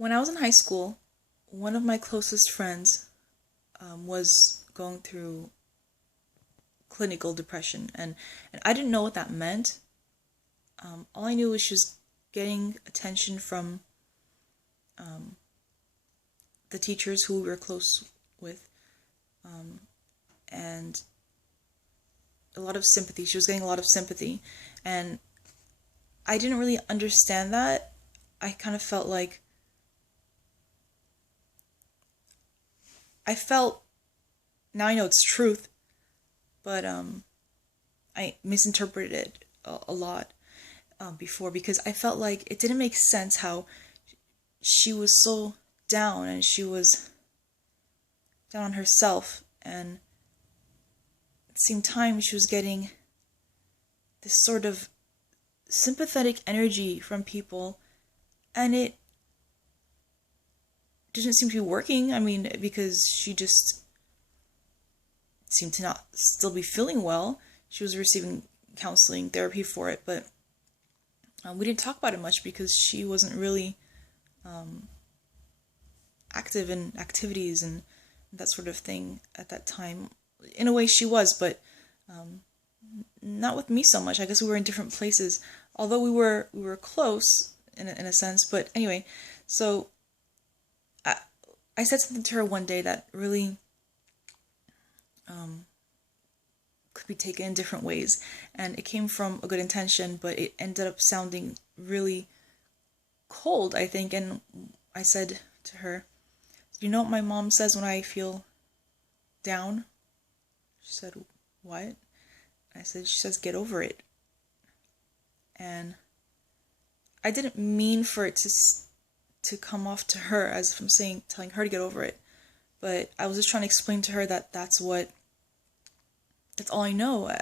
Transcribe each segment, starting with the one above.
When I was in high school, one of my closest friends was going through clinical depression, and I didn't know what that meant. All I knew was she was getting attention from the teachers who we were close with, and a lot of sympathy. She was getting a lot of sympathy, and I didn't really understand that. I kind of felt like I felt now I know it's truth, but I misinterpreted it a lot before because I felt like it didn't make sense how she was so down and she was down on herself, and at the same time she was getting this sort of sympathetic energy from people, and it didn't seem to be working. I mean, because she just seemed to not still be feeling well. She was receiving counseling therapy for it, but we didn't talk about it much because she wasn't really active in activities and that sort of thing at that time. In a way, she was, but not with me so much. I guess we were in different places, although we were close in a sense. But anyway, so I, I said something to her one day that really could be taken in different ways, and it came from a good intention, but it ended up sounding really cold, I think. And I said to her, "You know what my mom says when I feel down?" She said, "What?" I said, "She says, get over it." And I didn't mean for it to come off to her as if I'm saying, telling her to get over it. But I was just trying to explain to her that that's all I know.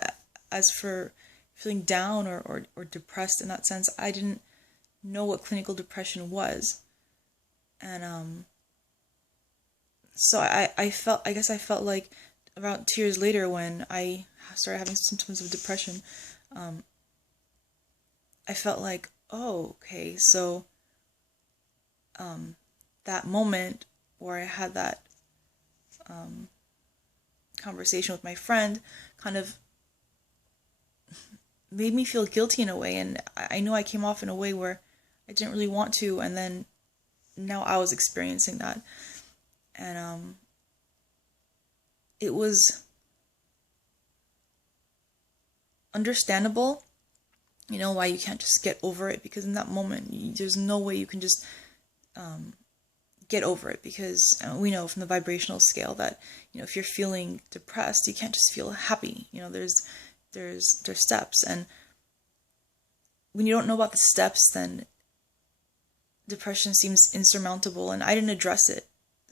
As for feeling down or depressed in that sense, I didn't know what clinical depression was. And so I guess I felt like about 2 years later when I started having symptoms of depression, I felt like, oh, okay, so that moment where I had that conversation with my friend kind of made me feel guilty in a way, and I knew I came off in a way where I didn't really want to, and then now I was experiencing that, and it was understandable, why you can't just get over it, because in that moment there's no way you can just get over it, because we know from the vibrational scale that if you're feeling depressed, you can't just feel happy. There's steps, and when you don't know about the steps, then depression seems insurmountable. And I didn't address it,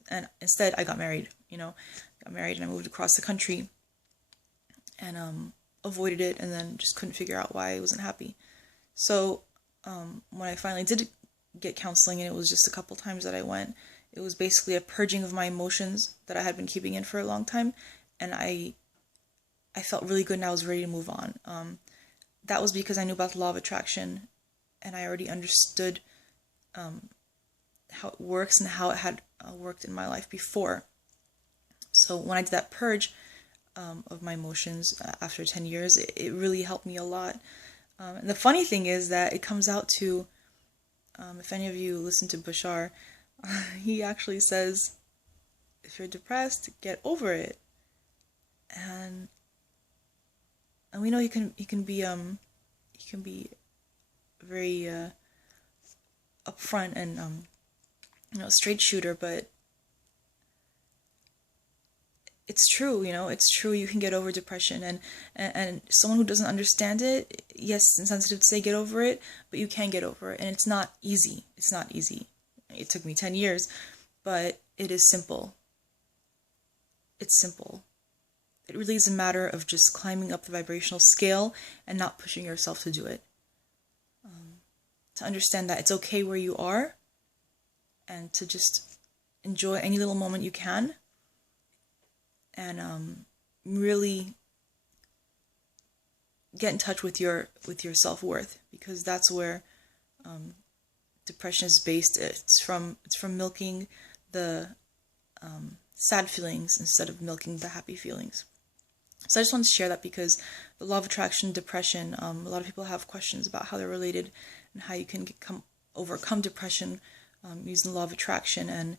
and instead I got married. Got married and I moved across the country, and avoided it, and then just couldn't figure out why I wasn't happy. So when I finally did get counseling, and it was just a couple times that I went, it was basically a purging of my emotions that I had been keeping in for a long time, and I felt really good, and I was ready to move on. That was because I knew about the law of attraction, and I already understood how it works and how it had worked in my life before. So when I did that purge of my emotions after 10 years, it really helped me a lot. And the funny thing is that it comes out to, if any of you listen to Bashar, he actually says, if you're depressed, get over it. And we know he can be very upfront and straight shooter, but it's true. It's true. You can get over depression, and someone who doesn't understand it, yes, it's insensitive to say get over it, but you can get over it, and it's not easy. It's not easy. It took me 10 years, but it is simple. It's simple. It really is a matter of just climbing up the vibrational scale and not pushing yourself to do it. To understand that it's okay where you are, and to just enjoy any little moment you can, and really get in touch with your self-worth, because that's where depression is based. It's from milking the sad feelings instead of milking the happy feelings. So I just wanted to share that because the law of attraction, depression, a lot of people have questions about how they're related and how you can overcome depression using the law of attraction. And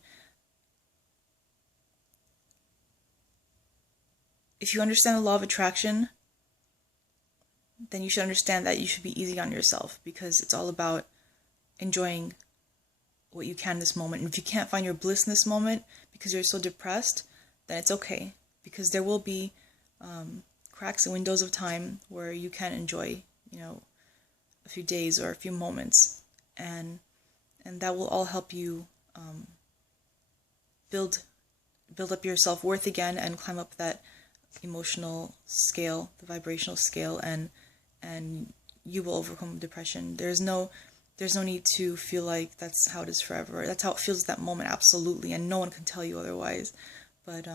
if you understand the law of attraction, then you should understand that you should be easy on yourself, because it's all about enjoying what you can in this moment. And if you can't find your bliss in this moment because you're so depressed, then it's okay, because there will be cracks and windows of time where you can enjoy, a few days or a few moments, and that will all help you build up your self-worth again and climb up that emotional scale, the vibrational scale, and you will overcome depression. There's no need to feel like that's how it is forever. That's how it feels at that moment, absolutely, and no one can tell you otherwise. But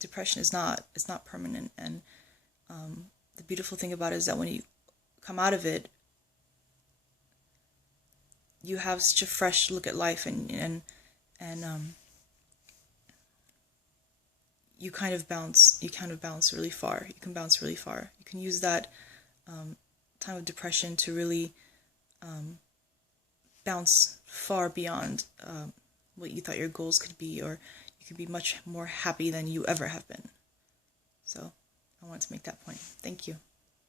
depression is not permanent, and the beautiful thing about it is that when you come out of it, you have such a fresh look at life, and you kind of bounce really far. You can bounce really far. You can use that time of depression to really bounce far beyond what you thought your goals could be, or you could be much more happy than you ever have been. So I wanted to make that point. Thank you.